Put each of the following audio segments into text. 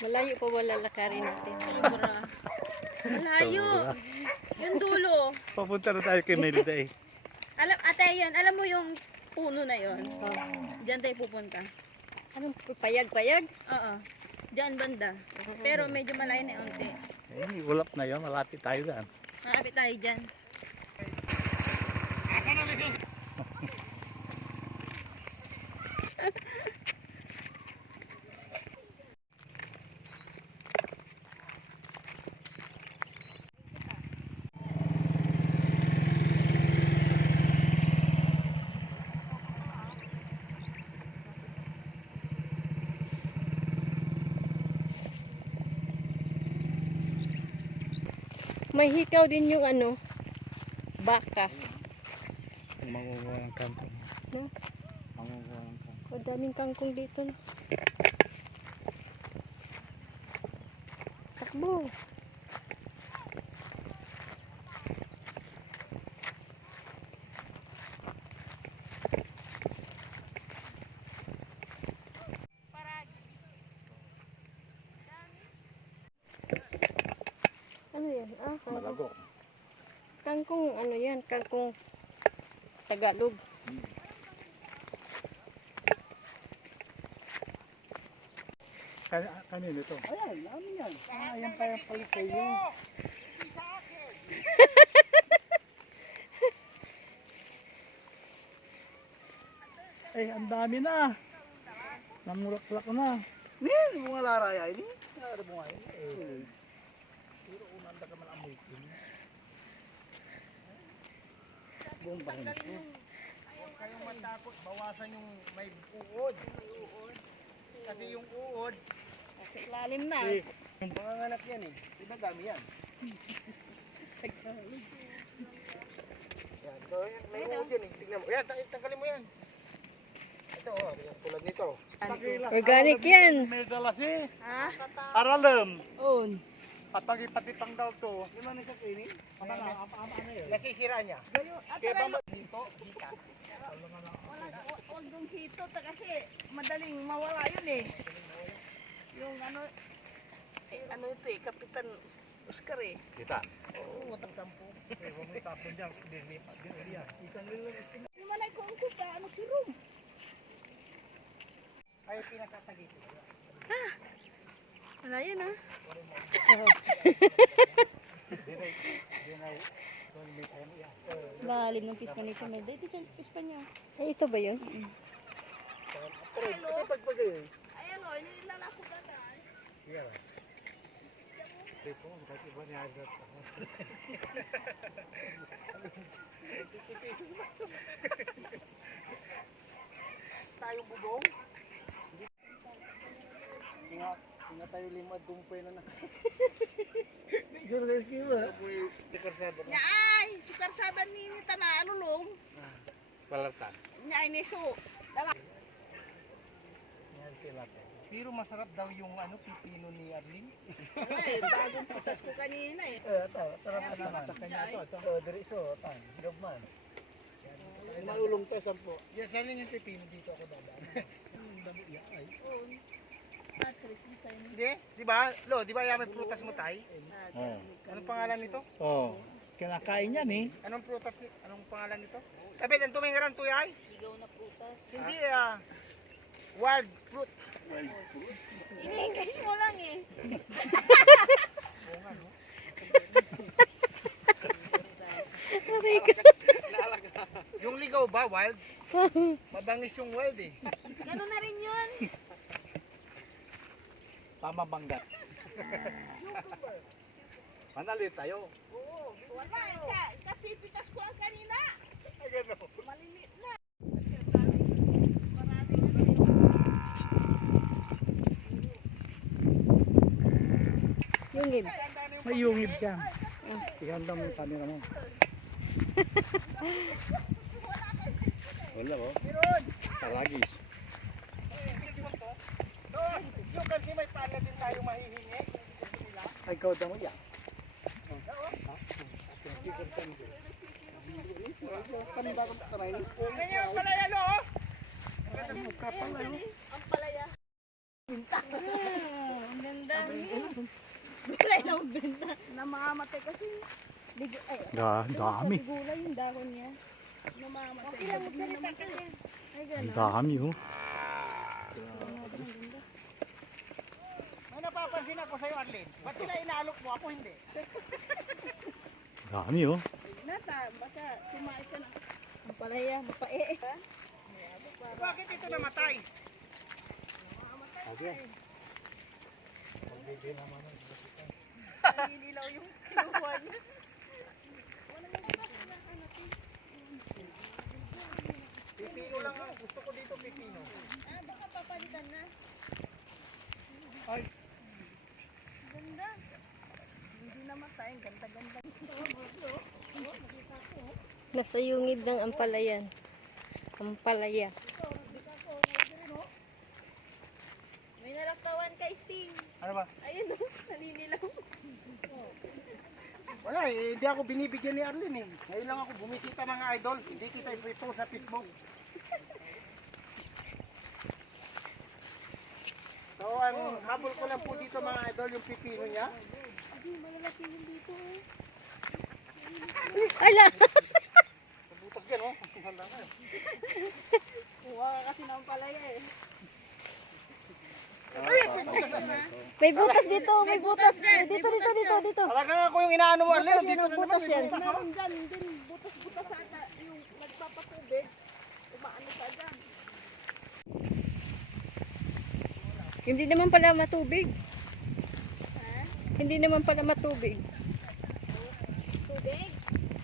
Malayo pa wala lakarin natin. Sobra. Malayo. Yung dulo. Papunta na tayo kay Melida eh. Ate, yan. Alam mo yung puno na yon. Oh. Diyan tayo pupunta. Anong payag-payag? Oo. Diyan banda. Pero medyo malayo na unti. Eh, ulap na yun. Malapit tayo daan. Makapit tayo dyan. May hikaw din yung ano, baka. Mangunguha ng kangkong. No? Mangunguha ng kangkong. Madaming kangkong dito. No? Takbo. Ano yan? Ah, kangkong. Malago. Kangkong, ano yan? Kangkong Tagalog. Kanino ito? Ayan, namin yan. Ayan pa yung palit sa iyo. Eh, ang dami na. Namulaklak na. Nih, bunga laraya ini. Ada bunga ini. Pero unanda ka man amoy ko. Buong bahin ko. Huwag kayong matakot, bawasan yung may uod. Kasi yung uod, Sa ilalim na. Eh, manganganak yan eh. Diba dami yan? Yan. So, yan, may uod yan eh. Tignan mo. Yan, tanggalin mo yan. Ito, oh, yung tulad nito. Organic yan. May dalas eh. Ha? Aralam. On. Patagi-patitang daw to. Di man isa kini? Ano yun? Nasisira niya. Kaya ba Dito, hita. Huwag yung hito kasi madaling mawala yun eh. Yung ano, ano ito eh, Kapitan Oscar eh. kita? Oo, watang kampo. Eh, huwag mo itapon dyan. Dilipat din ulit yan. Isang lilang isin. Yung malay ko ang kuta, ano si Rum? Ay, pinakatagito. Malayo na. Lalim ng pispa nito. May dito dyan pispa niya. Eh, ito ba yun? Pero, ito pagpagay. Ayan o, inilan ako daday. Iya. Dito, kahit iba niya agad. Tayong bubong. Tinga tayo limad dumpoy na na. Jurnes kiba. Karsada na. Nya ay, si Karsada ni Tana, ano long? Palatan. Nya ay neso. Yan tilapia. Pero masarap daw yung ano pipino ni Arling. Ay, bagong putas ko kanina eh. Sarap na naman. Sa kanya ito. Diri so, gabman. Malulong tayo sampo. Yes, saling yung pipino dito ako dadaan. Hindi, di ba? Lo, di ba yan may prutas mo tay? Oh. Anong pangalan nito? Oh. Kinakain yan eh. Anong prutas? Anong pangalan nito? Sabi, ang tumingaran to ay? Sigaw na putas. Hindi wild fruit. Ini-English mo lang eh. Oo nga, no? Yung ligaw ba, wild? Mabangis yung wild eh. Gano'n na rin yun. Tama bangga. Manali tayo. Wala, kasi pitas ko ang kanina. Malilit na. Yungib. May yungib siya. Iganda mo yung camera mo. Wala oh. Taragis. Yung kasi may pala din tayo mahihingi. Ay, ikaw daw mo yan. Ganyan yung palaya, no? Ang palaya. Ang ganda. Namamatay kasi. Dami. Gulay yung dahon niya. Namamatay. Okay lang, magsalita ka niya. Ay, Ang gano'n. dami oh. May napapansin ako sa'yo, Arlene. Ba't sila inaalok mo? Ako hindi. Dami oh. Nasa, baka kumain ka na. Ang palaya, mapae. Bakit ito namatay? Nalililaw yung kinuha niya. Pipino lang ang gusto ko dito, pipino. Baka papalitan na. Ay, Ganda. Hindi namatay. Ang ganda-ganda. Nasa yungib ng ampalayan. Ampalaya. May naraktawan kay Sting. ano ba? Ayun o, nalililaw. Wala eh, hindi ako binibigyan ni Arlene eh. Ngayon lang ako bumisita mga idol. Hindi kita ito sa Facebook. So, ang habol ko lang po dito mga idol, yung pipino niya. Ala! Butas yan, oh. Kuha ka kasi ng palaya eh. May butas dito, may butas. Dito. Talaga ako yung inaano mo, Arlene. Dito na butas naman, yan. may butas, oh. Meron dyan din. Butas-butas ata. Yung nagpapatubig. Umaano ka dyan. Hindi naman pala matubig. Hindi naman pala matubig. Tubig?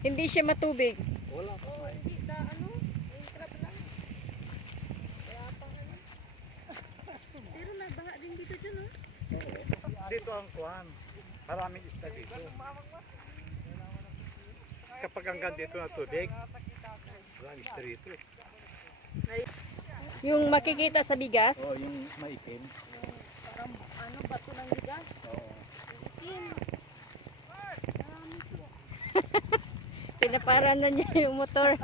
Hindi siya matubig. Oo, hindi. Ano? Yung crab lang. Kaya pang ano. Pero nabaha din dito dyan oh. Dito ang kuhan. Maraming isda dito. Kapag hanggang dito na tubig, maraming isda dito. Yung makikita sa bigas. Oh, yung maitim. Parang ano, bato ng ligas. Pinaparan na niya yung motor.